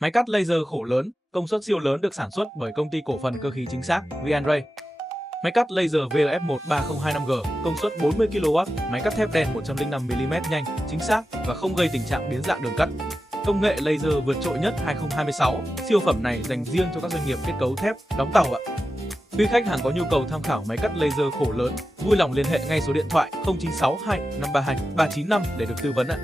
Máy cắt laser khổ lớn, công suất siêu lớn được sản xuất bởi công ty cổ phần cơ khí chính xác VNRay. Máy cắt laser VLF 13025G, công suất 40 kW, máy cắt thép đen 105mm nhanh, chính xác và không gây tình trạng biến dạng đường cắt. Công nghệ laser vượt trội nhất 2026, siêu phẩm này dành riêng cho các doanh nghiệp kết cấu thép, đóng tàu ạ. Quý khách hàng có nhu cầu tham khảo máy cắt laser khổ lớn, vui lòng liên hệ ngay số điện thoại 0962 532 395 để được tư vấn ạ.